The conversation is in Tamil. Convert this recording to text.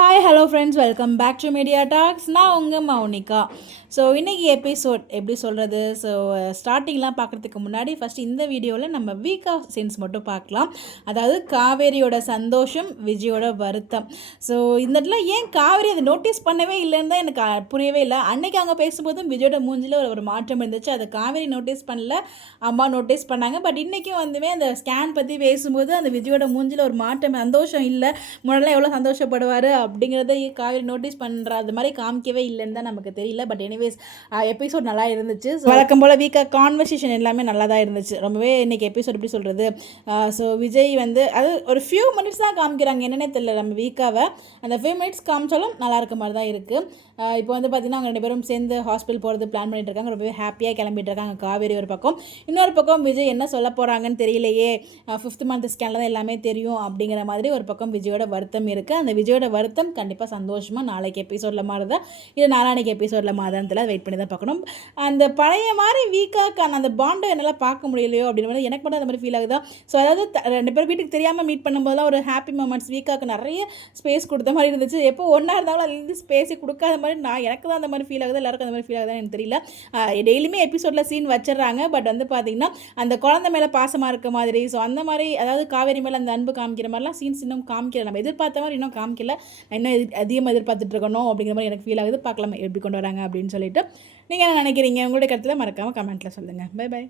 Hi hello friends, welcome back to Media Talks. நான் உங்கள் மௌனிகா. ஸோ இன்றைக்கி எபிசோட் எப்படி சொல்கிறது, ஸோ ஸ்டார்டிங்லாம் பார்க்குறதுக்கு முன்னாடி ஃபஸ்ட்டு இந்த வீடியோவில் நம்ம வீக் ஆஃப் சீன்ஸ் மட்டும் பார்க்கலாம். அதாவது காவேரியோட சந்தோஷம், விஜயோட வருத்தம். ஸோ இந்த இடத்துல ஏன் காவேரி அதை நோட்டீஸ் பண்ணவே இல்லைன்னு தான் எனக்கு புரியவே இல்லை. அன்றைக்கி அவங்க பேசும்போதும் விஜயோட மூஞ்சில் ஒரு மாற்றம் இருந்துச்சு. அதை காவேரி நோட்டீஸ் பண்ணல, அம்மா நோட்டீஸ் பண்ணாங்க. பட் இன்றைக்கும் வந்துமே அந்த ஸ்கேன் பற்றி பேசும்போது அந்த விஜயோட மூஞ்சில் ஒரு மாற்றம், சந்தோஷம் இல்லை. முன்னாடிலாம் எவ்வளோ சந்தோஷப்படுவார் அப்படிங்கிறத காவேரி நோட்டீஸ் பண்ணுற அது மாதிரி காமிக்கவே இல்லைன்னு தான் நமக்கு தெரியல. பட் எனிவேஸ் எபிசோட் நல்லா இருந்துச்சு. வழக்கம் போல் வீக்காக கான்வர்சேஷன் எல்லாமே நல்லா தான் இருந்துச்சு. ரொம்பவே இன்றைக்கி எபிசோட் எப்படி சொல்கிறது, ஸோ விஜய் வந்து அது ஒரு ஃபியூ மினிட்ஸ் தான் காமிக்கிறாங்க, என்னென்னே தெரியல. நம்ம வீக்காவை அந்த ஃபியூ மினிட்ஸ் காமிச்சாலும் நல்லா இருக்க மாதிரி தான் இருக்குது. இப்போ வந்து பார்த்திங்கன்னா அவங்க 2 பேரும் சேர்ந்து ஹாஸ்பிட்டல் போகிறது பிளான் பண்ணிட்டு இருக்காங்க. ரொம்பவே ஹாப்பியாக கிளம்பிட்டு இருக்காங்க காவேரி ஒரு பக்கம். இன்னொரு பக்கம் விஜய் என்ன சொல்ல போகிறாங்கன்னு தெரியலையே, 5th மந்த் ஸ்கேனில் தான் எல்லாமே தெரியும் அப்படிங்கிற மாதிரி ஒரு பக்கம் விஜயோட வருத்தம் இருக்குது. அந்த விஜயோட வருத்தம் கண்டிப்பாக சந்தோஷமாக நாளைக்கு எபிசோடில் மாறுதா இல்லை நாளானைக்கு எபிசோடில் மாறுதான்னு வெயிட் பண்ணி தான் பார்க்கணும். அந்த பழைய மாதிரி வீக்காக்கான அந்த பாண்டை என்னால் பார்க்க முடியலையோ அப்படின்னு எனக்கு மட்டும் அந்த மாதிரி ஃபீல் ஆகுதா. ஸோ அதாவது 2 பேர் வீட்டுக்கு தெரியாமல் மீட் பண்ணும்போதெல்லாம் ஒரு ஹாப்பி மூமெண்ட்ஸ் வீக்காக்கு நிறைய ஸ்பேஸ் கொடுத்த மாதிரி இருந்துச்சு. எப்போ ஒன்றா இருந்தாலும் அது ஸ்பேஸை கொடுக்காத மாதிரி எனக்கு தான் அந்த மாதிரி ஃபீல் ஆகுது, எல்லாருக்கும் அந்த மாதிரி ஃபீல் ஆகுதுன்னு எனக்கு தெரியல. டெய்லியுமே எபிசோடில் சீன் வச்சிடறாங்க. பட் வந்து பார்த்திங்கன்னா அந்த குழந்தை மேலே பாசமாக இருக்க மாதிரி, ஸோ அந்த மாதிரி அதாவது காவேரி மேலே அந்த அன்பு காமிக்கிற மாதிரிலாம் சீன்ஸ் இன்னும் காமிக்கல. நம்ம எதிர்பார்த்த மாதிரி இன்னும் காமிக்கல. இன்னும் அதிகமாக எதிர்பார்த்துட்டு இருக்கணும் அப்படிங்கிற மாதிரி எனக்கு ஃபீல் ஆகுது. பார்க்கலாம் எப்படி கொண்டு வராங்க அப்படின்னு சொல்லிட்டு. நீங்கள் என்ன நினைக்கிறீங்க? உங்களுடைய கருத்தில் மறக்காமல் கமெண்ட்டில் சொல்லுங்கள். Bye by.